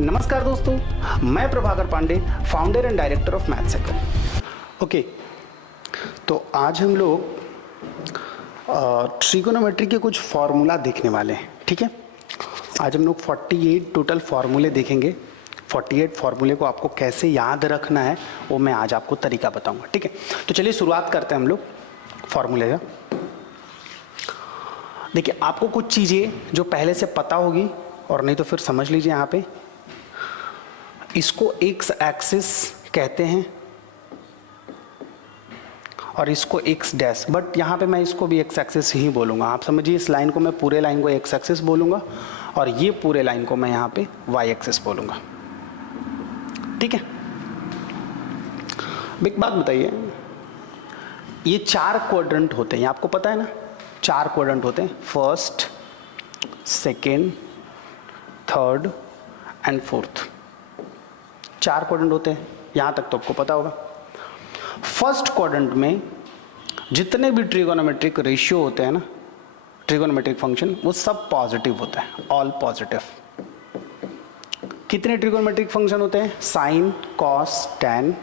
नमस्कार दोस्तों, मैं Prabhakar Pandey, founder and director of Mathsical. Okay, तो आज हम लोग ट्रिगोनोमेट्री के कुछ फार्मूला देखने वाले हैं। ठीक है, आज हम लोग 48 टोटल फार्मूले देखेंगे। 48 फार्मूले को आपको कैसे याद रखना है वो मैं आज आपको तरीका बताऊंगा। ठीक है, तो चलिए शुरुआत करते हैं हम लोग फार्मूले का। देखिए, आपको कुछ चीज़ें जो पहले से पता होगी और नहीं तो फिर समझ लीजिए। यहाँ पे इसको एक्स एक्सिस कहते हैं और इसको एक्स डैश, बट यहाँ पे मैं इसको भी एक्स एक्सिस ही बोलूँगा। आप समझिए, इस लाइन को मैं पूरे लाइन को एक्स एक्सिस बोलूँगा और ये पूरे लाइन को मैं यहाँ पे वाई एक्सिस बोलूँगा। ठीक है, एक बात बताइए, ये 4 क्वाड्रेंट होते हैं, आपको पता है ना? 4 क्वाड्रेंट होते हैं, first, second, third and fourth. 4 quadrant होते हैं, यहाँ तक तो आपको पता होगा। फर्स्ट क्वाड्रेंट में जितने भी ट्रिगोनोमेट्रिक रेशियो होते हैं ना, ट्रिगोनोमेट्रिक फंक्शन, वो सब पॉजिटिव होता है, ऑल पॉजिटिव। कितने ट्रिगोनोमेट्रिक फंक्शन होते हैं? साइन, कॉस, टैन,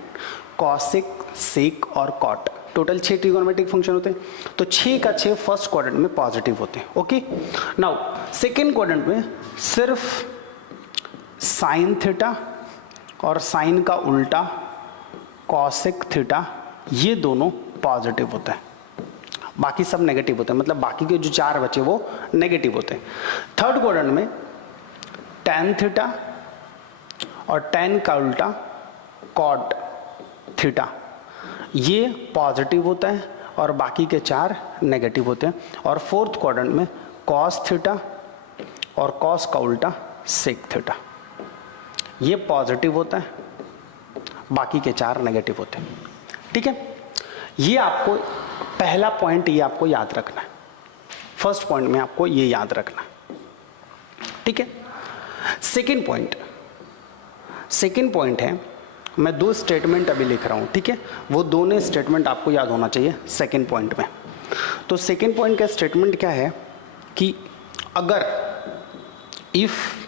कॉसिक, सेक और कॉट। टोटल 6 ट्रिगोनोमेट्रिक फंक्शन होते हैं। तो 6 का 6 फर्स्ट क्वाड्रेंट में पॉजिटिव होते हैं। ओके, नाउ सेकेंड क्वाड्रेंट में सिर्फ साइन थीटा और साइन का उल्टा कॉसेक थीटा, ये दोनों पॉजिटिव होते हैं, बाकी सब नेगेटिव होते हैं। मतलब बाकी के जो 4 बचे वो नेगेटिव होते हैं। थर्ड क्वाड्रेंट में टैन थीटा और टैन का उल्टा कॉट थीटा, ये पॉजिटिव होता है और बाकी के 4 नेगेटिव होते हैं। और फोर्थ क्वाड्रेंट में कॉस थीटा और कॉस का उल्टा सेक थीटा, ये पॉजिटिव होता है, बाकी के 4 नेगेटिव होते हैं। ठीक है, ये आपको पहला पॉइंट ये आपको याद रखना है। फर्स्ट पॉइंट में आपको ये याद रखना है। ठीक है, सेकंड पॉइंट है, मैं 2 स्टेटमेंट अभी लिख रहा हूं। ठीक है, वो दोनों स्टेटमेंट आपको याद होना चाहिए सेकंड पॉइंट में। तो सेकंड पॉइंट का स्टेटमेंट क्या है कि अगर if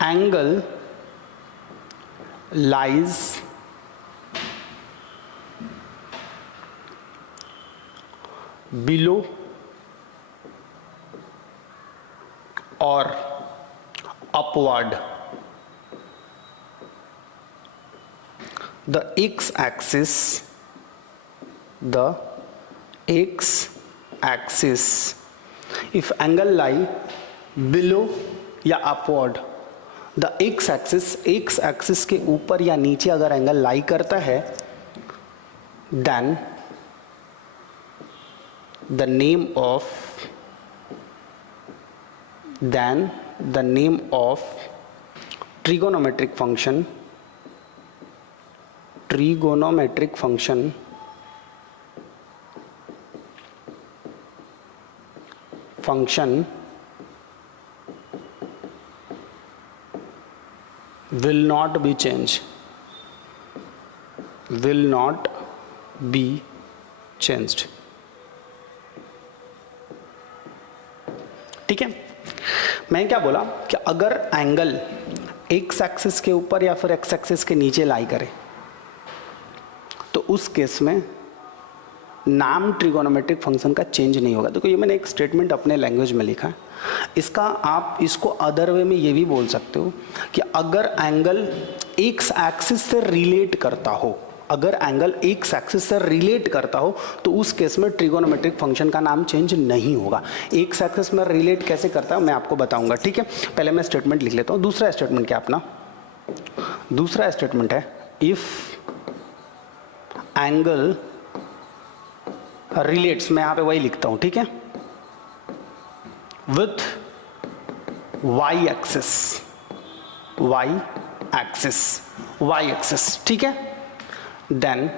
angle lies below or upward the x-axis if angle lie below या upward, द एक्स एक्सिस के ऊपर या नीचे अगर एंगल लाई करता है, then the name of trigonometric function will not be changed. ठीक है, मैं क्या बोला कि अगर एंगल एक्स एक्सिस के ऊपर या फिर एक्स एक्सिस के नीचे लाई करे तो उस केस में नाम ट्रिगोनोमेट्रिक फंक्शन का चेंज नहीं होगा। देखो, ये मैंने एक स्टेटमेंट अपने लैंग्वेज में लिखा है। इसका आप इसको अदर वे में ये भी बोल सकते हो कि अगर एंगल एक्स एक्सिस से रिलेट करता हो, तो उस केस में ट्रिगोनोमेट्रिक फंक्शन का नाम चेंज नहीं होगा। एक्स एक्सिस में रिलेट कैसे करता है मैं आपको बताऊंगा। ठीक है, पहले मैं स्टेटमेंट लिख लेता हूं। दूसरा स्टेटमेंट क्या अपना? दूसरा स्टेटमेंट है इफ एंगल रिलेट्स, मैं यहां पे वही लिखता हूं। ठीक है, विथ वाई एक्सिस, ठीक है, then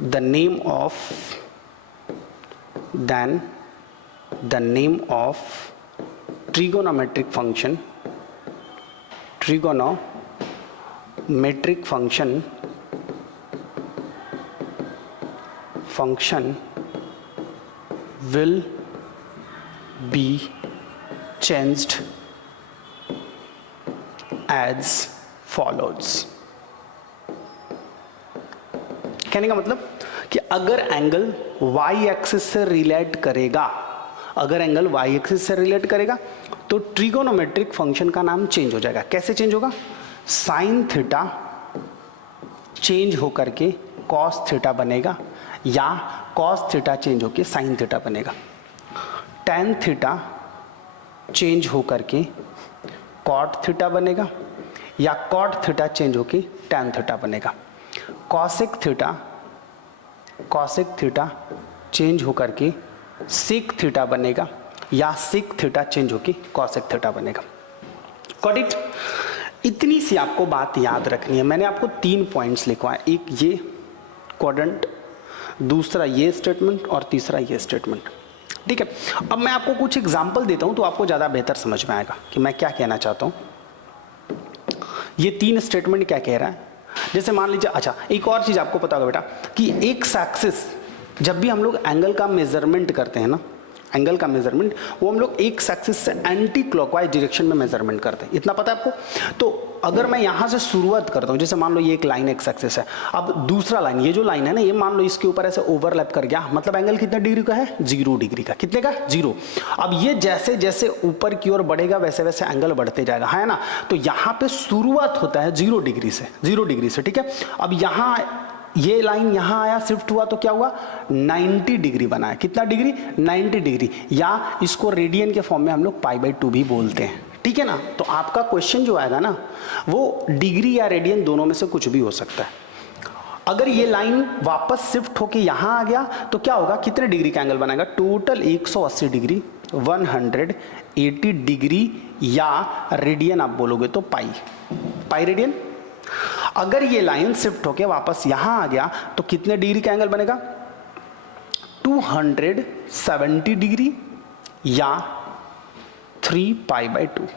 the name of trigonometric function will be changed as follows. कहने का मतलब कि अगर एंगल y एक्सिस से रिलेट करेगा, अगर एंगल y एक्सिस से रिलेट करेगा तो ट्रिगोनोमेट्रिक फंक्शन का नाम चेंज हो जाएगा। कैसे चेंज होगा? साइन थीटा चेंज होकर के कॉस थीटा बनेगा, या कॉस थीटा चेंज होकर साइन थीटा बनेगा। टेन थीटा चेंज होकर के कॉट थीटा बनेगा, या कॉट थीटा चेंज होकर टेन थीटा बनेगा। कॉसेक थीटा चेंज होकर के सेक थीटा बनेगा, या सेक थीटा चेंज होकर कॉसेक थीटा बनेगा। Got it? इतनी सी आपको बात याद रखनी है। मैंने आपको 3 पॉइंट्स लिखवाए, एक ये क्वाड्रेंट, दूसरा ये स्टेटमेंट और तीसरा ये स्टेटमेंट। ठीक है, अब मैं आपको कुछ एग्जाम्पल देता हूं तो आपको ज़्यादा बेहतर समझ में आएगा कि मैं क्या कहना चाहता हूं। ये 3 स्टेटमेंट क्या कह रहा है? जैसे मान लीजिए, अच्छा एक और चीज़ आपको पता होगा बेटा कि एक्स एक्सिस, जब भी हम लोग एंगल का मेजरमेंट करते हैं ना, एंगल का मेजरमेंट वो हम लोग एक्स एक्सिस से एंटी क्लॉकवाइज डायरेक्शन में मेजरमेंट करते हैं। इतना पता है आपको? तो अगर मैं यहाँ से शुरुआत करता हूँ, जैसे मान लो ये एक लाइन एक्स एक्सिस है, अब दूसरा लाइन, ये जो लाइन है ना, ये मान लो इसके ऊपर ऐसे ओवरलैप कर गया, मतलब एंगल कितने डिग्री का है? 0 डिग्री का। कितने का? 0। अब ये जैसे जैसे ऊपर की ओर बढ़ेगा वैसे वैसे एंगल बढ़ते जाएगा, है ना? तो यहाँ पे शुरुआत होता है 0 डिग्री से, 0 डिग्री से। ठीक है, अब यहाँ ये लाइन यहाँ आया, शिफ्ट हुआ तो क्या हुआ? 90 डिग्री बनाया। कितना डिग्री? 90 डिग्री, या इसको रेडियन के फॉर्म में हम लोग π/2 भी बोलते हैं। ठीक है ना? तो आपका क्वेश्चन जो आएगा ना, वो डिग्री या रेडियन दोनों में से कुछ भी हो सकता है। अगर ये लाइन वापस शिफ्ट होके यहाँ आ गया तो क्या होगा? कितने डिग्री का एंगल बनाएगा? टोटल 180 डिग्री, 180 डिग्री, या रेडियन आप बोलोगे तो पाई रेडियन। अगर ये लाइन शिफ्ट होके वापस यहां आ गया तो कितने डिग्री का एंगल बनेगा? 270 डिग्री, या 3π/2।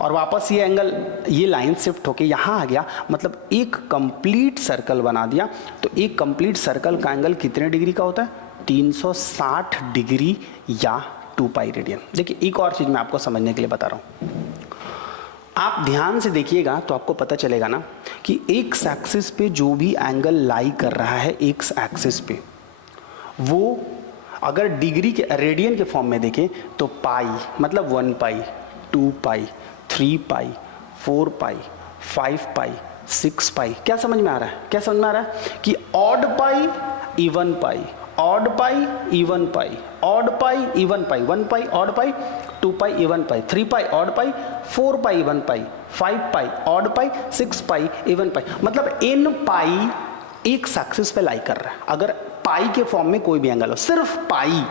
और वापस ये एंगल, ये लाइन शिफ्ट होके यहां आ गया, मतलब एक कंप्लीट सर्कल बना दिया। तो एक कंप्लीट सर्कल का एंगल कितने डिग्री का होता है? 360 डिग्री, या 2π रेडियन। देखिए एक और चीज मैं आपको समझने के लिए बता रहा हूं, आप ध्यान से देखिएगा तो आपको पता चलेगा ना कि एक्स एक्सिस पे जो भी एंगल लाई कर रहा है एक्स एक्सिस पे, वो अगर डिग्री के रेडियन के फॉर्म में देखें तो पाई मतलब 1π, 2π, 3π, 4π, 5π, 6π। क्या समझ में आ रहा है? क्या समझ में आ रहा है कि odd pi, even pi, odd pi, even pi, odd pi, even pi, 1π odd pi, 2π even pi, 3π odd pi, 4π even pi, 5π odd pi, 6π even pi. मतलब n पाई एक एक्सिस पे लाई कर रहा है। अगर पाई के फॉर्म में कोई भी एंगल हो, सिर्फ पाई,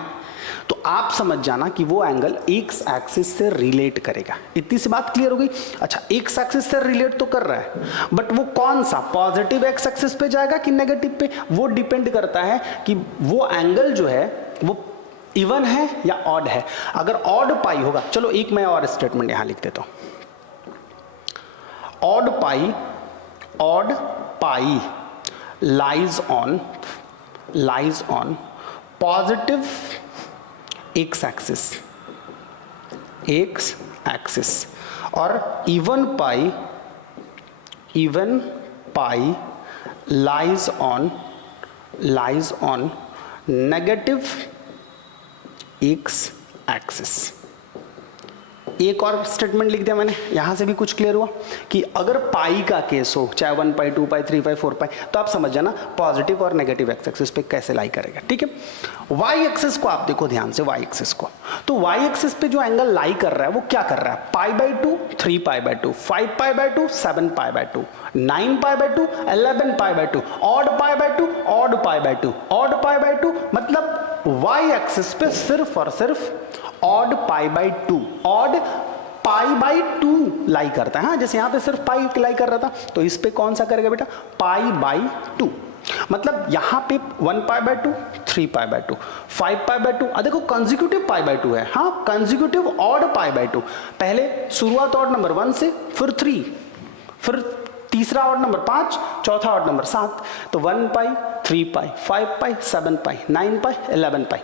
तो आप समझ जाना कि वो एंगल एक्स एक्सिस से रिलेट करेगा। इतनी सी बात क्लियर हो गई? अच्छा, एक्स एक्सिस से रिलेट तो कर रहा है, बट वो कौन सा, पॉजिटिव एक्स एक्सिस पे जाएगा कि नेगेटिव पे, वो डिपेंड करता है कि वो एंगल जो है वो इवन है या ऑड है। अगर ऑड पाई होगा, चलो एक मैं और स्टेटमेंट यहां लिख देता हूं, odd pi lies on positive x axis, और even pi lies on negative x axis. एक और स्टेटमेंट लिख दिया मैंने, यहां से भी कुछ क्लियर हुआ कि अगर पाई का केस हो, चाहे 1π, 2π, 3π, 4π, तो आप समझ जाना पॉजिटिव और नेगेटिव एक्स एक्सिस पे कैसे लाई करेगा। ठीक है, वाई एक्सिस को आप देखो ध्यान से, वाई एक्सिस को, तो वाई एक्सिस पे जो एंगल लाई कर रहा है वो क्या कर रहा है? π/2, 3π/2, 5π/2, 7π/2, 9π/2, 11π/2, ऑड π/2, ऑड π/2, ऑड π/2, मतलब वाई एक्सिस पे सिर्फ और सिर्फ ऑड π/2, ऑड π/2 लाई करता है। हाँ, जैसे यहां पे सिर्फ पाई लाई कर रहा था, तो इस पे कौन सा करेगा बेटा? π/2। मतलब यहां पे 1π/2, 3π/2, 5π/2, देखो कंसेक्यूटिव π/2 है। हाँ, कंसेक्यूटिव ऑड π/2, पहले शुरुआत ऑड नंबर 1 से, फिर 3, फिर तीसरा ऑड नंबर 5, चौथा ऑड नंबर 7, तो 1π, 3π, 5π, 7π, 9π, 11π।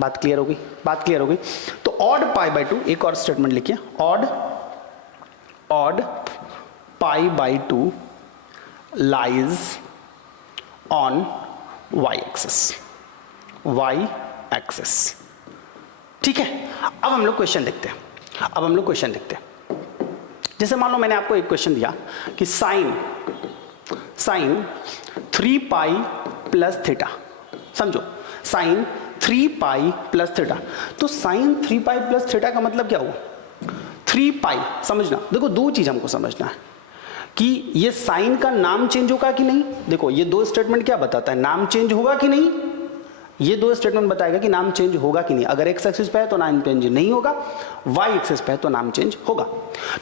बात क्लियर हो गई, बात क्लियर हो गई। तो ऑड पाई बाई 2, एक और स्टेटमेंट लिखिए, odd pi by 2 lies on y axis. ठीक है, अब हम लोग क्वेश्चन देखते हैं, जैसे मान लो मैंने आपको एक क्वेश्चन दिया कि साइन 3 पाई प्लस थीटा, समझो साइन 3 पाई प्लस थीटा। तो साइन 3 पाई प्लस थीटा का मतलब क्या हुआ? 3 पाई, समझना, देखो दो चीज हमको समझना है कि ये साइन का नाम चेंज होगा कि नहीं। देखो ये दो स्टेटमेंट क्या बताता है, नाम चेंज होगा कि नहीं। ये दो स्टेटमेंट बताएगा कि नाम चेंज होगा कि नहीं। अगर एक्स एक्सिस पे है तो नाम चेंज नहीं होगा, वाई एक्सिस पे है तो नाम चेंज होगा।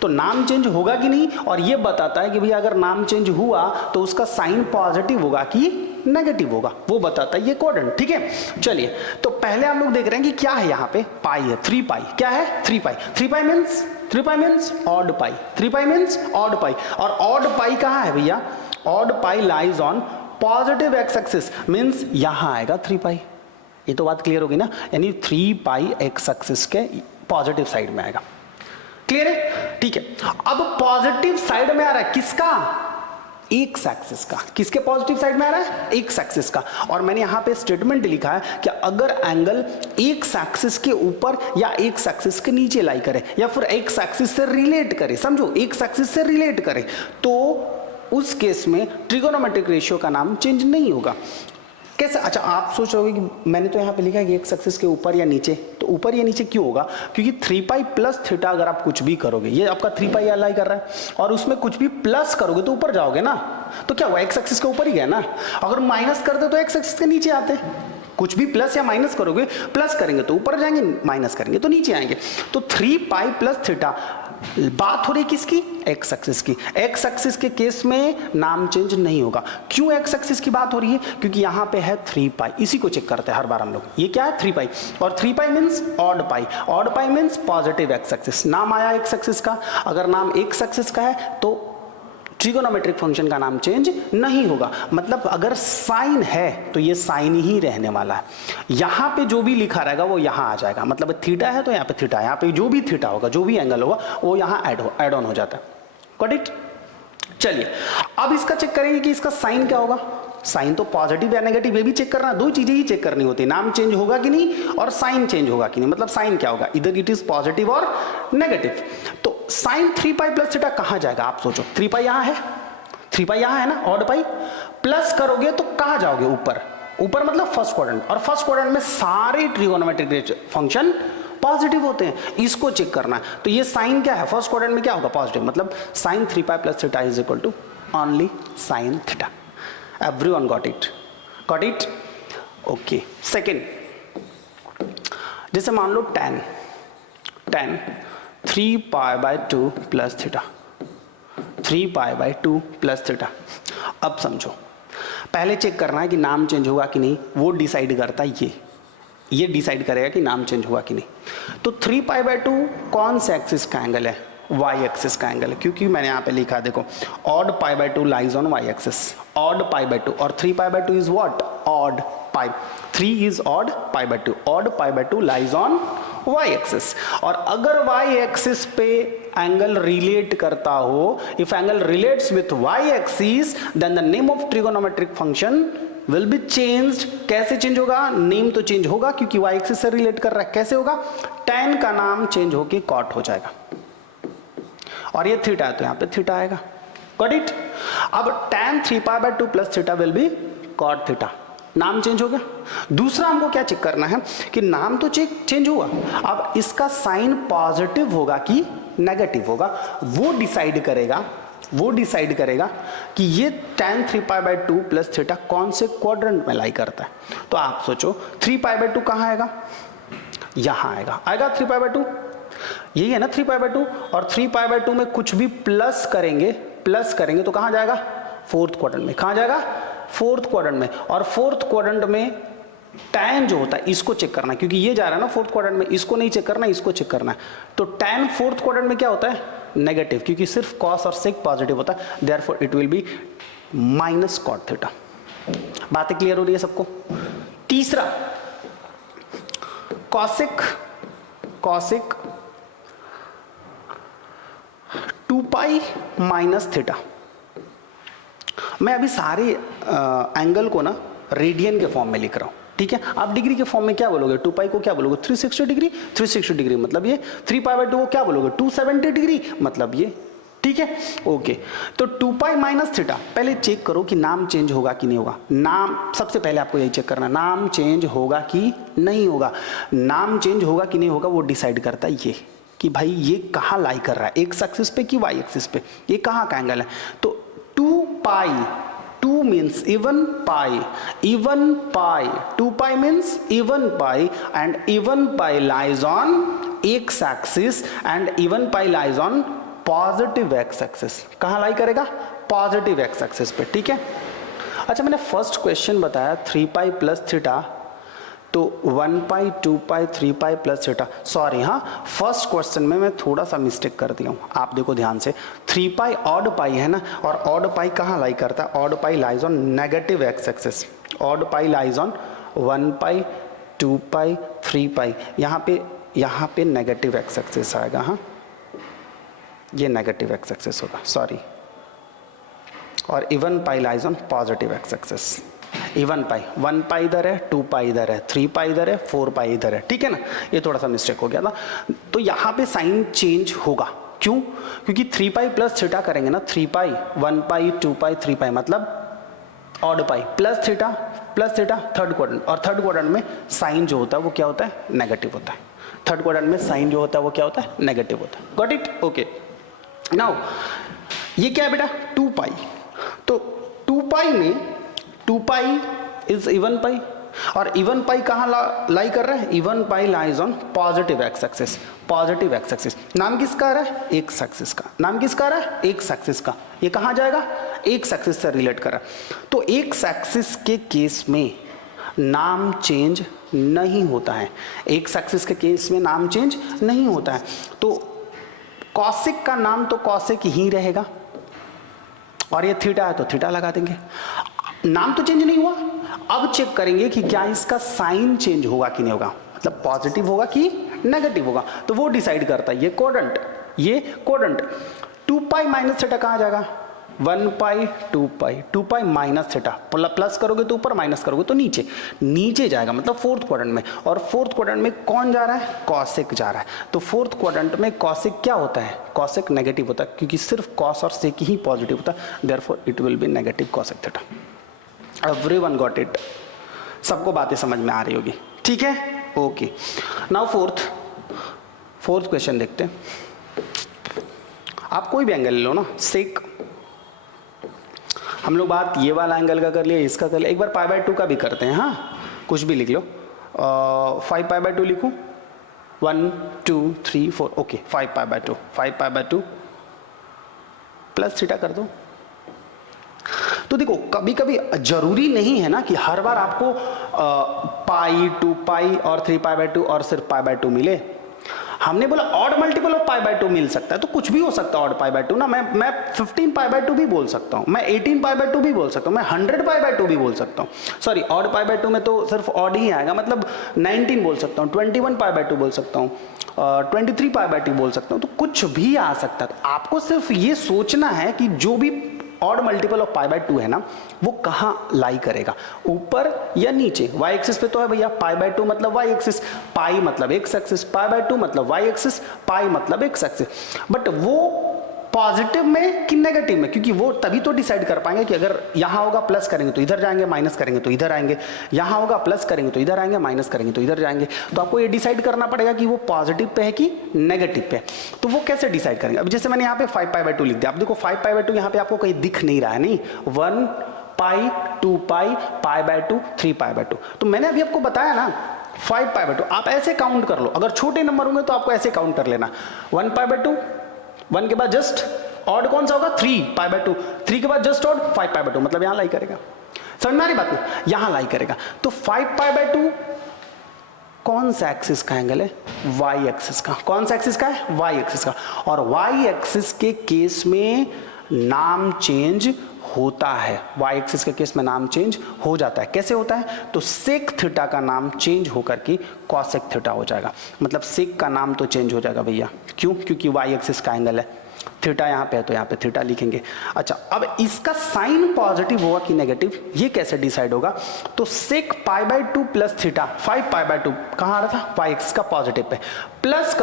तो नाम चेंज होगा कि नहीं, और ये बताता है कि भैया अगर नाम चेंज हुआ तो उसका साइन पॉजिटिव होगा कि नेगेटिव होगा, वो बताता है ये क्वाड्रेंट। ठीक है, चलिए तो पहले हम लोग देख रहे हैं कि क्या है यहाँ पे, पाई है, 3 पाई। क्या है? 3 पाई। 3 पाई मीन्स ऑड पाई। 3 पाई मीन्स ऑड पाई। और ऑड पाई कहाँ है भैया? Odd pi lies on positive x axis, means यहां आएगा 3 पाई। ये तो बात क्लियर होगी ना, यानी 3 पाई एक्स एक्सिस के पॉजिटिव साइड में आएगा। क्लियर है? ठीक है, अब पॉजिटिव साइड में आ रहा है किसका? एक्स एक्सिस का। किसके पॉजिटिव साइड में आ रहा है? एक्स एक्सिस का। और मैंने यहां पे स्टेटमेंट लिखा है कि अगर एंगल एक्स एक्सिस के ऊपर या एक्स एक्सिस के नीचे लाई करे, या फिर एक्स एक्सिस से रिलेट करे, समझो एक्स एक्सिस से रिलेट करे, तो उस केस में ट्रिगोनोमेट्रिक रेशियो का नाम चेंज नहीं होगा। कैसे? अच्छा, आप सोच रहे हो कि मैंने तो यहाँ पे लिखा है कि एक्स एक्सिस के ऊपर या नीचे, तो ऊपर या नीचे क्यों होगा? क्योंकि 3 पाई प्लस थीटा अगर आप कुछ भी करोगे, ये आपका 3 पाई अलाई कर रहा है, और उसमें कुछ भी प्लस करोगे तो ऊपर जाओगे ना, तो क्या हुआ? एक्स एक्सिस के ऊपर ही गया ना। अगर माइनस कर दे तो एक्स एक्सिस के नीचे आते। कुछ भी प्लस या माइनस करोगे, प्लस करेंगे तो ऊपर जाएंगे, माइनस करेंगे तो नीचे आएंगे। तो 3 पाई प्लस थीटा, बात हो रही किसकी? एक्स एक्सिस की। एक्स एक्सिस के केस में नाम चेंज नहीं होगा। क्यों एक्स एक्सिस की बात हो रही है? क्योंकि यहां पे है 3 पाई। इसी को चेक करते हैं हर बार हम लोग। ये क्या है? 3 पाई। और 3 पाई मीन्स ऑड पाई। ऑड पाई मीन्स पॉजिटिव एक्स एक्सिस। नाम आया एक्स एक्सिस का। अगर नाम एक्स एक्सिस का है तो ट्रिगोनोमेट्रिक फंक्शन का नाम चेंज नहीं होगा। मतलब अगर साइन है तो ये साइन ही रहने वाला है। यहां पे जो भी लिखा रहेगा वो यहां आ जाएगा। मतलब थीटा है तो यहां पे थीटा है, यहां पे जो भी थीटा होगा, जो भी एंगल होगा, वो यहां ऐड ऑन हो जाता है। Got it? चलिए अब इसका चेक करेंगे कि इसका साइन क्या होगा। साइन तो पॉजिटिव या नेगेटिव, ये भी चेक करना। दो चीजें ही चेक करनी होती है, नाम चेंज होगा कि नहीं और साइन चेंज होगा कि नहीं। मतलब साइन क्या होगा, इधर इट इज पॉजिटिव और नेगेटिव। तो साइन 3 पाई प्लस थीटा कहां जाएगा? आप सोचो, 3 पाई यहां है, 3 पाई यहां है ना, ऑड पाई। प्लस करोगे तो कहां जाओगे? ऊपर। ऊपर मतलब फर्स्ट क्वाड्रेंट, और फर्स्ट क्वाड्रेंट में सारे ट्रिगोनोमेट्रिक फंक्शन पॉजिटिव होते हैं। इसको चेक करना है। तो ये साइन क्या है? फर्स्ट क्वाड्रेंट में क्या होगा? पॉजिटिव। मतलब sine 3 pi plus theta is equal to only sine theta. Everyone got it? Got it? Okay. Second, जैसे मान लो tan 3 pi by 2 plus theta, 3 pi by 2 plus theta. अब समझो, पहले चेक करना है कि नाम चेंज होगा कि नहीं। वो डिसाइड करता है ये डिसाइड करेगा कि नाम चेंज होगा कि नहीं। तो 3 पाई बाय 2 कौन से एक्सिस का एंगल है? वाई एक्सिस का एंगल है, क्योंकि मैंने यहाँ पे लिखा है, देखो, odd pi by 2 lies on Y axis. Odd pi by 2, और 3 pi by 2 is what? Odd pi. 3 is odd pi by 2। Odd pi by 2 lies on Y axis. और अगर वाई एक्सिस पे एंगल रिलेट करता हो, if angle relates with Y axis, then the name of trigonometric function will be changed. कैसे change होगा? Name तो change होगा क्योंकि वाई एक्सिस से रिलेट कर रहा है। कैसे होगा? tan का नाम चेंज होके कॉट हो जाएगा, और ये थीटा है तो यहाँ पे थीटा आएगा। गॉट इट? अब tan 3 pi by 2 plus theta will be cot theta. नाम चेंज हो गया। दूसरा हमको क्या चेक करना है कि नाम तो चेंज हुआ, अब इसका साइन पॉजिटिव होगा कि नेगेटिव होगा, वो डिसाइड करेगा कि ये tan 3 pi by 2 plus theta कौन से क्वाड्रेंट में लाई करता है। तो आप सोचो 3 पाई बाय 2 कहाँ आएगा? यहां आएगा 3 पाई बाय 2, यही है ना 3 पाई बाय 2। और 3 पाई बाय 2 में कुछ भी प्लस करेंगे तो कहां जाएगा? फोर्थ क्वाड्रेंट में। कहां जाएगा? फोर्थ क्वाड्रेंट में। और फोर्थ क्वाड्रेंट में tan जो होता है इसको चेक करना है, क्योंकि ये जा रहा है ना फोर्थ क्वाड्रेंट में, इसको नहीं चेक करना, इसको चेक करना है। तो tan फोर्थ क्वाड्रेंट में क्या होता है? नेगेटिव, क्योंकि सिर्फ cos और sec पॉजिटिव होता है, therefore it will be minus cot theta. बातें क्लियर हो रही है सबको? तीसरा, कॉसिक 2 पाई माइनस थीटा। मैं अभी सारे एंगल को ना रेडियन के फॉर्म में लिख रहा हूं, ठीक है। आप डिग्री के फॉर्म में क्या बोलोगे, 2 पाई को क्या बोलोगे 360 डिग्री, 360 डिग्री मतलब ये, 3 पाई/2 को क्या बोलोगे 270 डिग्री मतलब ये, ठीक है। ओके, तो 2 पाई माइनस थीटा, पहले चेक करो कि नाम चेंज होगा कि नहीं होगा। नाम सबसे पहले आपको यही चेक करना, नाम चेंज होगा कि नहीं होगा। नाम चेंज होगा कि नहीं होगा वो डिसाइड करता है ये कि भाई ये कहाँ लाई कर रहा है, एक्स एक्सिस पे कि वाई एक्सिस पे, ये कहाँ का एंगल है। तो 2 पाई, 2 means even pi, 2 pi means even pi, and even pi lies on x axis and even pi lies on positive x axis. कहाँ लाई करेगा, पॉजिटिव एक्स एक्सिस पे, ठीक है। अच्छा, मैंने फर्स्ट क्वेश्चन बताया 3 पाई प्लस थीटा, तो 1 पाई 2 पाई 3 pi plus theta, sorry हाँ, फर्स्ट क्वेश्चन में मैं थोड़ा सा मिस्टेक कर दिया हूँ। आप देखो ध्यान से, 3 पाई ऑड पाई है ना, और ऑड पाई कहाँ लाई करता है, odd pi lies on negative x axis. Odd pi lies on 1 pi 2 पाई 3 पाई, यहाँ पे नेगेटिव एक्स एक्सिस आएगा। हाँ, ये नेगेटिव एक्स एक्सिस होगा, सॉरी। और even pi lies on positive x axis. Even पाई, 1 पाई इधर है, 2 पाई इधर है, 3 पाई इधर है, 4 पाई इधर है, ठीक है ना। ये थोड़ा सा मिस्टेक हो गया था। तो यहाँ पे साइन चेंज होगा, क्यों, क्योंकि 3 पाई प्लस थीटा करेंगे ना, 3 पाई 1 पाई 2 पाई 3 पाई मतलब odd pi plus theta third quadrant, और थर्ड क्वाड्रेंट में साइन जो होता है वो क्या होता है, नेगेटिव होता है। थर्ड क्वाड्रेंट में साइन जो होता है वो क्या होता है, नेगेटिव होता है। Got it, okay. नाउ ये क्या है बेटा, 2 पाई, तो 2 पाई में 2 पाई इज इवन पाई, और इवन पाई कहाँ लाई कर रहा है, even pi lies on positive x axis. Positive x axis नाम किसका आ रहा है, एक्स एक्सिस का। नाम किसका आ रहा है, एक्स एक्सिस का। ये कहाँ जाएगा, एक्स एक्सिस से रिलेट कर रहा है। तो एक्स एक्सिस के केस में नाम चेंज नहीं होता है, एक्स एक्सिस के केस में नाम चेंज नहीं होता है। तो कॉसिक का नाम तो कॉसिक ही रहेगा, और ये थीटा है तो थीटा लगा देंगे। नाम तो चेंज नहीं हुआ, अब चेक करेंगे कि क्या इसका साइन चेंज होगा कि नहीं होगा, मतलब पॉजिटिव होगा कि नेगेटिव होगा। तो वो डिसाइड करता है ये क्वाड्रेंट। 2 पाई माइनस थीटा कहाँ जाएगा, 1 pi 2 pi minus theta, plus करोगे तो ऊपर, माइनस करोगे तो नीचे जाएगा, मतलब फोर्थ क्वाड्रेंट में। और फोर्थ क्वाड्रेंट में कौन जा रहा है, कॉसिक जा रहा है। तो फोर्थ क्वाड्रेंट में कॉसिक क्या होता है, कॉसिक नेगेटिव होता है, क्योंकि सिर्फ कॉस और सेक ही पॉजिटिव होता है, therefore it will B negative cosec theta. Everyone got it, सबको बातें समझ में आ रही होगी, ठीक है। ओके, नाउ फोर्थ क्वेश्चन देखते हैं। आप कोई भी एंगल ले लो ना, सेक, हम लोग बात ये वाला एंगल का कर लिया, इसका कर लिया, एक बार π/2 का भी करते हैं। हाँ, कुछ भी लिख लो, 5 π/2 लिखूं, 1 2 3 4, ओके, 5 π/2 प्लस थीटा कर दो। तो देखो, कभी कभी जरूरी नहीं है ना कि हर बार आपको पाई 2 पाई और 3 π/2 और सिर्फ π/2 मिले। हमने बोला ऑड मल्टीपल ऑफ π/2 मिल सकता है, तो कुछ भी हो सकता है ऑड π/2 ना। मैं 15 π/2 भी बोल सकता हूँ, मैं 18 π/2 भी बोल सकता हूँ, मैं 100 π/2 भी बोल सकता हूँ। सॉरी, ऑड π/2 में तो सिर्फ ऑड ही आएगा, मतलब 19 बोल सकता हूँ, 21 π/2 बोल सकता हूँ, 23 π/2 बोल सकता हूँ, तो कुछ भी आ सकता है। तो आपको सिर्फ ये सोचना है कि जो भी ऑड मल्टीपल ऑफ π/2 है ना, वो कहाँ लाई करेगा, ऊपर या नीचे। y एक्सिस पे तो है भैया, π/2 मतलब y एक्सिस, पाई मतलब x एक्सिस, π/2 मतलब y एक्सिस, पाई मतलब x एक्सिस। बट वो पॉजिटिव में कि नेगेटिव में, क्योंकि वो तभी तो डिसाइड कर पाएंगे कि अगर यहाँ होगा प्लस करेंगे तो इधर जाएंगे, माइनस करेंगे तो इधर आएंगे, यहाँ होगा प्लस करेंगे तो इधर आएंगे, माइनस करेंगे तो इधर जाएंगे। तो आपको ये डिसाइड करना पड़ेगा कि वो पॉजिटिव पे है कि नेगेटिव पे है। तो वो कैसे डिसाइड करेंगे, अब जैसे मैंने यहाँ पे 5 π/2 लिख दिया। अब देखो 5 π/2 यहाँ पे आपको कहीं दिख नहीं रहा है, नहीं, 1 पाई 2 पाई π/2 3 π/2। तो मैंने अभी आपको बताया ना 5 π/2, आप ऐसे काउंट कर लो। अगर छोटे नंबर होंगे तो आपको ऐसे काउंट कर लेना, 1 π/2, 1 के बाद जस्ट ऑड कौन सा होगा, 3 π/2, 3 के बाद जस्ट ऑड 5 π/2, मतलब यहां लाई करेगा। समझ में आ रही बात में, यहां लाई करेगा। तो 5 π/2 कौन सा एक्सिस का एंगल है, y एक्सिस का। कौन सा एक्सिस का है, y एक्सिस का। और y एक्सिस के केस में नाम चेंज होता है, वाई एक्सिस के केस में नाम चेंज हो जाता है। कैसे होता है? तो सेक थीटा का नाम चेंज होकर के कॉसेक थीटा हो जाएगा। मतलब सेक का नाम तो चेंज हो जाएगा भैया, क्यों? क्योंकि वाई एक्सिस का एंगल है, थीटा यहाँ पे है तो यहाँ पे थीटा लिखेंगे। अच्छा, अब इसका साइन पॉजिटिव होगा कि नेगेटिव, ये कैसे डिसाइड होगा? तो sec pi by 2 plus theta, 5 pi by 2 कहाँ आ रहा था? वाई एक्सिस का पॉजिटिव पे, प्लस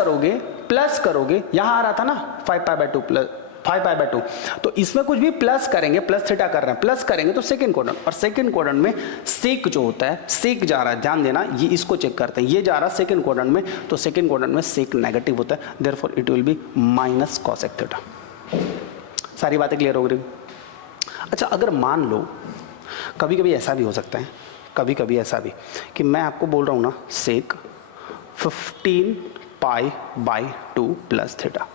करोगे यहाँ आ रहा था ना 5 pi by 2 plus 5 pi by 2, तो इसमें कुछ भी प्लस करेंगे, प्लस थीटा कर रहे हैं, प्लस करेंगे तो सेकंड क्वाड्रेंट, और सेकंड क्वाड्रेंट में सेक जो होता है, सेक जा रहा है, ध्यान देना, ये इसको चेक करते हैं, ये जा रहा है सेकंड क्वाड्रेंट में, तो सेकंड क्वाड्रेंट में सेक नेगेटिव होता है, therefore it will be minus cosec theta. सारी बातें क्लियर हो गई? अच्छा, अगर मान लो कभी कभी ऐसा भी हो सकता है, कभी कभी ऐसा भी कि मैं आपको बोल रहा हूँ ना सेक 15 पाई बाई 2 प्लस थीटा,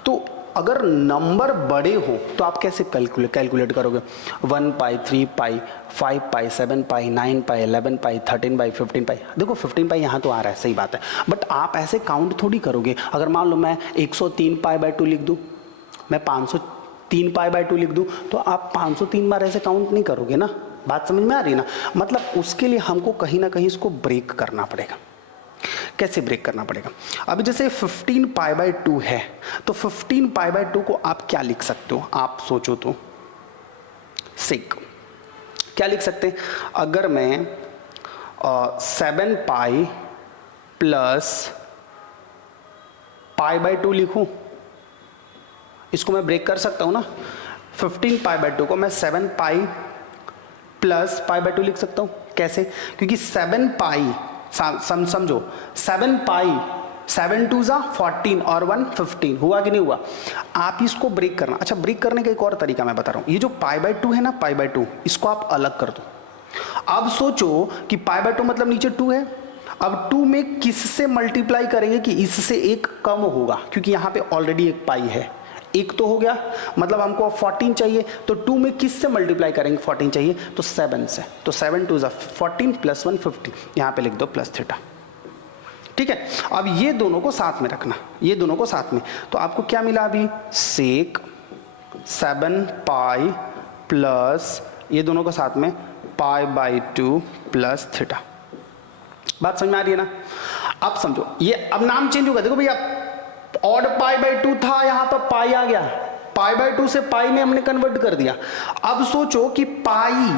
तो अगर नंबर बड़े हो तो आप कैसे कैलकुलेट करोगे? 1 पाई, 3 पाई, 5 पाई, 7 पाई, 9 पाई, 11 पाई, 13 पाई, 15 पाई। देखो 15 पाई यहाँ तो आ रहा है, सही बात है, बट आप ऐसे काउंट थोड़ी करोगे। अगर मान लो मैं 103 पाई बाई 2 लिख दूँ, मैं 503 पाई बाई 2 लिख दूँ, तो आप 503 बार ऐसे काउंट नहीं करोगे ना। बात समझ में आ रही है ना? मतलब उसके लिए हमको कहीं ना कहीं इसको ब्रेक करना पड़ेगा। कैसे ब्रेक करना पड़ेगा? अभी जैसे 15 पाई बाई 2 है, तो 15 पाई बाई 2 को आप क्या लिख सकते हो? आप सोचो तो, सेक क्या लिख सकते हैं? अगर मैं 7 पाई प्लस पाई बाई 2 लिखूं, इसको मैं ब्रेक कर सकता हूं ना। 15 पाई बाई 2 को मैं 7 पाई प्लस पाई बाई 2 लिख सकता हूं। कैसे? क्योंकि 7 पाई, समझो 7 पाई, 7 2 जा 14 और 1 15, हुआ कि नहीं हुआ? आप इसको ब्रेक करना। अच्छा, ब्रेक करने का एक और तरीका मैं बता रहा हूं। ये जो पाई बाई 2 है ना, पाई बाई 2, इसको आप अलग कर दो। अब सोचो कि पाई बाई 2 मतलब नीचे 2 है, अब 2 में किससे मल्टीप्लाई करेंगे कि इससे एक कम होगा? क्योंकि यहां पे ऑलरेडी एक पाई है, एक तो हो गया, मतलब हमको 14 चाहिए, तो 2 में किससे मल्टीप्लाई करेंगे? 14 चाहिए तो 7 से, तो 7 2 जा 14 प्लस 1 50, यहाँ पे लिख दो प्लस थीटा। ठीक है, अब ये दोनों को साथ में रखना, ये दोनों को साथ में, तो आपको क्या मिला अभी? सेक 7 पाई प्लस ये दोनों को साथ में पाई बाई 2 प्लस थीटा। बात समझ में आ रही है ना? अब समझो, ये अब नाम चेंज होगा। देखो भैया, ऑड पाई बाई 2 था, यहां पर पाई आ गया, पाई बाई 2 से पाई में हमने कन्वर्ट कर दिया। अब सोचो कि pi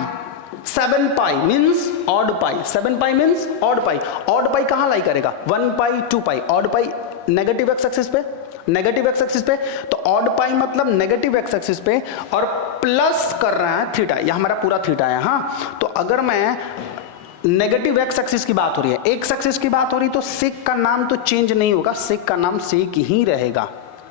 7 pi means odd pi, 7 pi means odd pi. Odd pi कहां लाई करेगा? 1 pi 2 pi. Odd pi negative x axis पे, नेगेटिव एक्स एक्सिस पे, तो ऑड पाई मतलब नेगेटिव एक्स एक्सिस पे, और प्लस कर रहा है थीटा, यह हमारा पूरा थीटा है। हाँ, तो अगर मैं नेगेटिव एक्स एक्सिस की बात हो रही है, एक्स एक्सिस की बात हो रही, तो सेक का नाम तो चेंज नहीं होगा, सेक का नाम सेक ही रहेगा।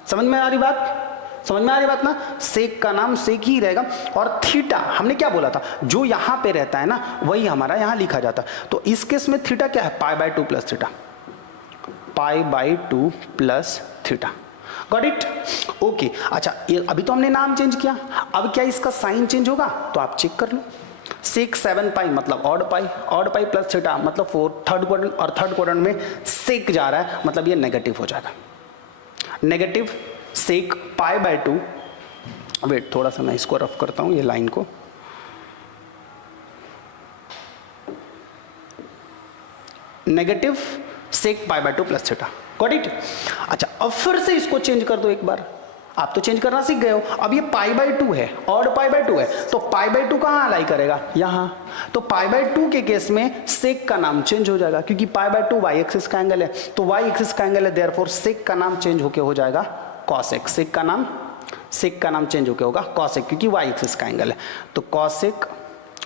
समझ में आ रही बात? समझ में आ रही बात ना? सेक का नाम सेक ही रहेगा। और थीटा हमने क्या बोला था? जो यहां पे रहता है ना, वही हमारा यहां लिखा जाता है। तो इस केस में थीटा क्या है? पाई by 2 plus theta, pi by 2 plus theta. Got it? Okay. अच्छा, अभी तो हमने नाम चेंज किया, अब क्या इसका साइन चेंज होगा? तो आप चेक कर लो। सेक 7 पाई मतलब ऑड पाई प्लस थीटा मतलब 4, थर्ड क्वाड्रेंट, और थर्ड क्वाड्रेंट में सेक जा रहा है, मतलब ये नेगेटिव हो जाएगा। Negative sec pi by 2, wait थोड़ा सा मैं इसको रफ करता हूं, ये लाइन को। Negative sec pi by 2 plus theta. Got it? अच्छा, अब फिर से इसको चेंज कर दो एक बार। आप तो चेंज करना सीख गए हो। अब ये पाई बाई 2 है, ऑड पाई बाई 2 है, तो पाई बाई 2 कहां अलाई करेगा? यहां। तो पाई बाई 2 के केस में सेक का नाम चेंज हो जाएगा, क्योंकि पाई बाई 2 वाई एक्सिस का एंगल है, तो वाई एक्सिस का एंगल है, देयरफॉर सेक का नाम चेंज होके हो जाएगा कॉसेक। सेक का नाम चेंज होके होगा कॉसेक, क्योंकि वाई एक्सिस का एंगल है। तो कॉसेक,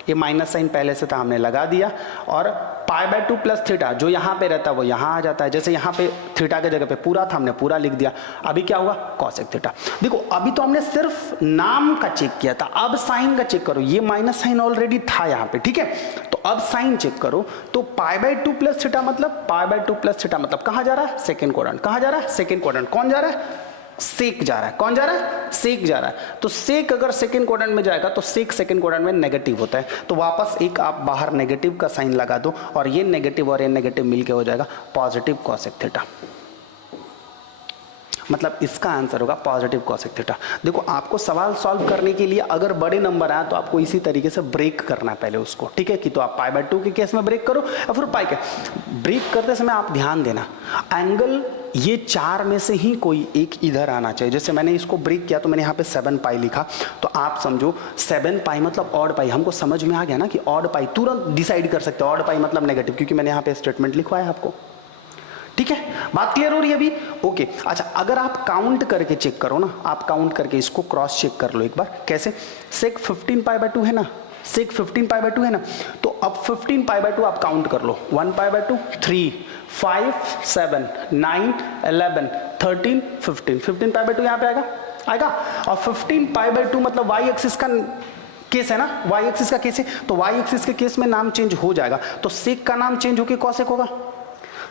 ये माइनस साइन पहले से था, हमने लगा दिया, और पाई बाई 2 प्लस थीटा जो यहाँ पे रहता है वो यहाँ आ जाता है। जैसे यहाँ पे थीटा के जगह पे पूरा था, हमने पूरा लिख दिया। अभी क्या हुआ? Cosec theta. देखो, अभी तो हमने सिर्फ नाम का चेक किया था, अब साइन का चेक करो। ये माइनस साइन ऑलरेडी था यहाँ पे, ठीक है? तो अब साइन चेक करो, तो पाई बाई 2 प्लस थीटा मतलब, पाई बाई 2 प्लस थीटा मतलब कहाँ जा रहा है? Second quadrant. कहाँ जा रहा है? Second quadrant. कौन जा रहा है? सेक जा रहा है। कौन जा रहा है? सेक जा रहा है। तो सेक अगर सेकंड क्वाड्रेंट में जाएगा तो सेक सेकंड क्वाड्रेंट में नेगेटिव होता है, तो वापस एक आप बाहर नेगेटिव का साइन लगा दो, और ये नेगेटिव और ये नेगेटिव मिलके हो जाएगा पॉजिटिव कॉसेक थीटा। मतलब इसका आंसर होगा पॉजिटिव कोसेक थीटा। देखो आपको सवाल सॉल्व करने के लिए अगर बड़े नंबर आए तो आपको इसी तरीके से ब्रेक करना है पहले उसको, ठीक है, कि तो आप π/2 के केस में ब्रेक करो या फिर पाई के। ब्रेक करते समय आप ध्यान देना एंगल ये 4 में से ही कोई एक इधर आना चाहिए। जैसे मैंने इसको ब्रेक किया तो मैंने यहाँ पे 7π लिखा, तो आप समझो 7π मतलब ऑड पाई। हमको समझ में आ गया ना कि ऑड पाई तुरंत डिसाइड कर सकते हो, ऑड पाई मतलब नेगेटिव, क्योंकि मैंने यहाँ पे स्टेटमेंट लिखवाया आपको। ठीक है, बात क्लियर हो रही है अभी? ओके। अच्छा, अगर आप काउंट करके चेक करो ना, आप काउंट करके इसको क्रॉस चेक कर लो एक बार। कैसे? सेक 15π/2 है ना, सेक 15π/2 है ना, तो अब 15π/2 आप काउंट कर लो। 1π/2 3 5 7 9 11 13 15 15π/2 यहाँ पे आएगा। और 15π/2 मतलब वाई एक्सिस का केस है ना, वाई एक्सिस का केस है, तो वाई एक्सिस के केस में नाम चेंज हो जाएगा। तो सेक का नाम चेंज होकर कॉसेक होगा,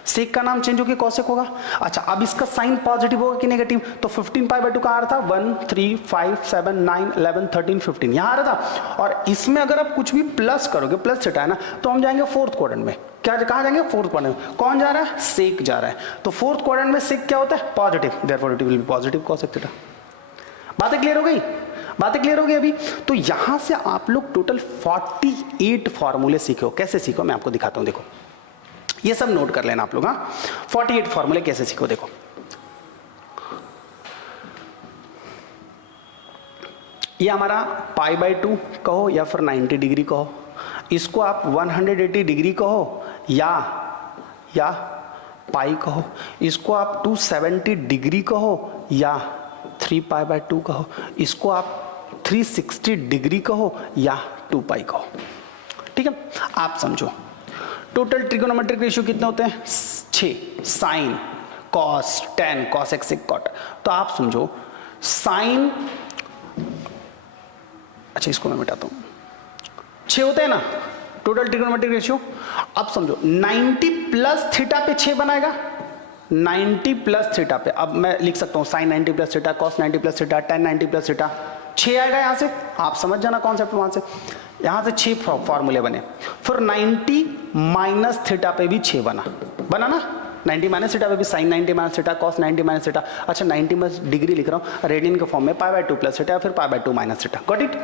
सेक का नाम चेंज होकर कॉसेक होगा। अच्छा, अब इसका साइन पॉजिटिव होगा कि नेगेटिव? तो 15π/2 का आ रहा था 1 3 5 7 9 11 13 15 यहाँ आ रहा था। और इसमें अगर आप कुछ भी प्लस करोगे, प्लस थीटा है ना, तो हम जाएंगे फोर्थ क्वाड्रेंट में। क्या कहा जाएंगे? फोर्थ क्वाड्रेंट में। कौन जा रहा है? सेक जा रहा है। तो फोर्थ क्वाड्रेंट में सेक क्या होता है? Positive, therefore it will B positive cosec theta. बातें क्लियर हो गई? बातें क्लियर हो गई अभी? तो यहां से आप लोग टोटल 48 फॉर्मूले सीखे हो। कैसे सीखो मैं आपको दिखाता हूं, देखो ये सब नोट कर लेना आप लोग। हाँ, 48 फॉर्मूले कैसे सीखो, देखो ये हमारा π/2 कहो या फिर 90 डिग्री कहो, इसको आप 180 डिग्री कहो या पाई कहो, इसको आप 270 डिग्री कहो या 3π/2 कहो, इसको आप 360 डिग्री कहो या 2π कहो। ठीक है, आप समझो टोटल ट्रिगोनोमेट्रिक रेशियो कितने होते हैं? 6, sine cos tan cosec sec cot। तो आप समझो साइन, अच्छा इसको मैं मिटाता हूं, 6 होते हैं ना टोटल ट्रिगोनोमेट्रिक रेशियो। अब समझो 90 प्लस थीटा पे 6 बनाएगा, 90 प्लस थीटा पे। अब मैं लिख सकता हूं sine 90 plus theta, cos 90 plus theta, tan 90 plus theta, 6 आएगा यहां से। आप समझ जाना कॉन्सेप्ट वहां से, यहां से 6 फॉर्मूले बने। फिर 90 माइनस थीटा पे भी 6 बना ना, 90 माइनस थीटा पे भी sine 90 minus theta, cos 90 minus theta. अच्छा 90 माइनस डिग्री लिख रहा हूं रेडियन के फॉर्म में, π/2 प्लस थीटा फिर π/2 माइनस थीटा। Got it?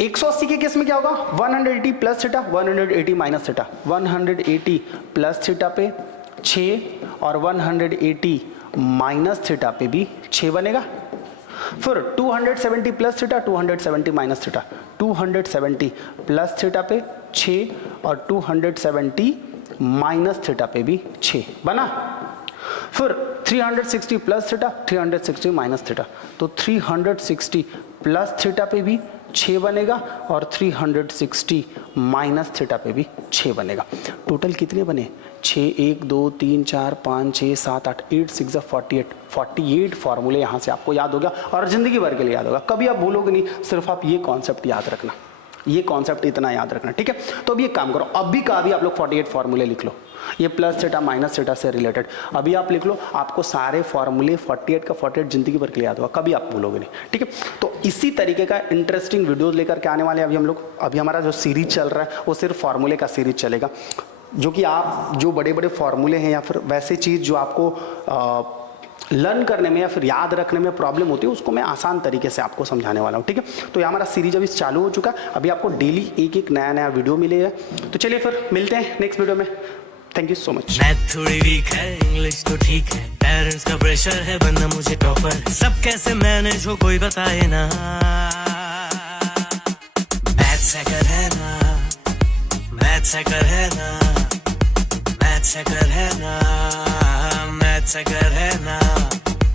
180 के केस में क्या होगा? 180 plus theta, 180 minus theta, 180 plus theta पे 6 और 180 माइनस थीटा पे भी 6 बनेगा। फिर 270 plus theta, 270 minus theta, 270 plus theta पे 6 और 270 माइनस थीटा पे भी 6 बना। फिर 360 प्लस थीटा, 360 माइनस थीटा, तो 360 प्लस थीटा पे भी 6 बनेगा और 360 माइनस थीटा पे भी 6 बनेगा। टोटल कितने बने? 6 1 2 3 4 5 6 7 8 8 6 48 48 फॉर्मूले यहाँ से आपको याद हो गया और जिंदगी भर के लिए याद होगा। कभी आप भूलोगे नहीं, सिर्फ आप ये कॉन्सेप्ट याद रखना, ये कॉन्सेप्ट इतना याद रखना। ठीक है, तो अब ये काम करो, अभी का अभी आप लोग 48 फॉर्मूले लिख लो, ये प्लस थीटा माइनस थीटा से रिलेटेड अभी आप लिख लो। आपको सारे फॉर्मूले 48 का 48 जिंदगी भर के लिए याद होगा, कभी आप भूलोगे नहीं। ठीक है, तो इसी तरीके का इंटरेस्टिंग वीडियोस लेकर के आने वाले हैं अभी हम लोग। अभी हमारा जो सीरीज चल रहा है वो सिर्फ फॉर्मूले का सीरीज चलेगा, जो कि आप जो बड़े बड़े फॉर्मूले हैं या फिर वैसे चीज़ जो आपको लर्न करने में या फिर याद रखने में प्रॉब्लम होती है, उसको मैं आसान तरीके से आपको समझाने वाला हूँ। ठीक है, तो ये हमारा सीरीज अभी चालू हो चुका है, अभी आपको डेली एक एक नया नया वीडियो मिलेगा। तो चलिए फिर मिलते हैं नेक्स्ट वीडियो में। Thank you so much. Math थोड़ी वीक है, इंग्लिश तो ठीक है, पेरेंट्स का प्रेशर है बनना मुझे टॉपर, सब कैसे मैनेज हो कोई बताए ना। मैथ्स हैकर है ना, मैथ्स हैकर है ना, मैथ्स हैकर है ना, मैथ्स हैकर है ना।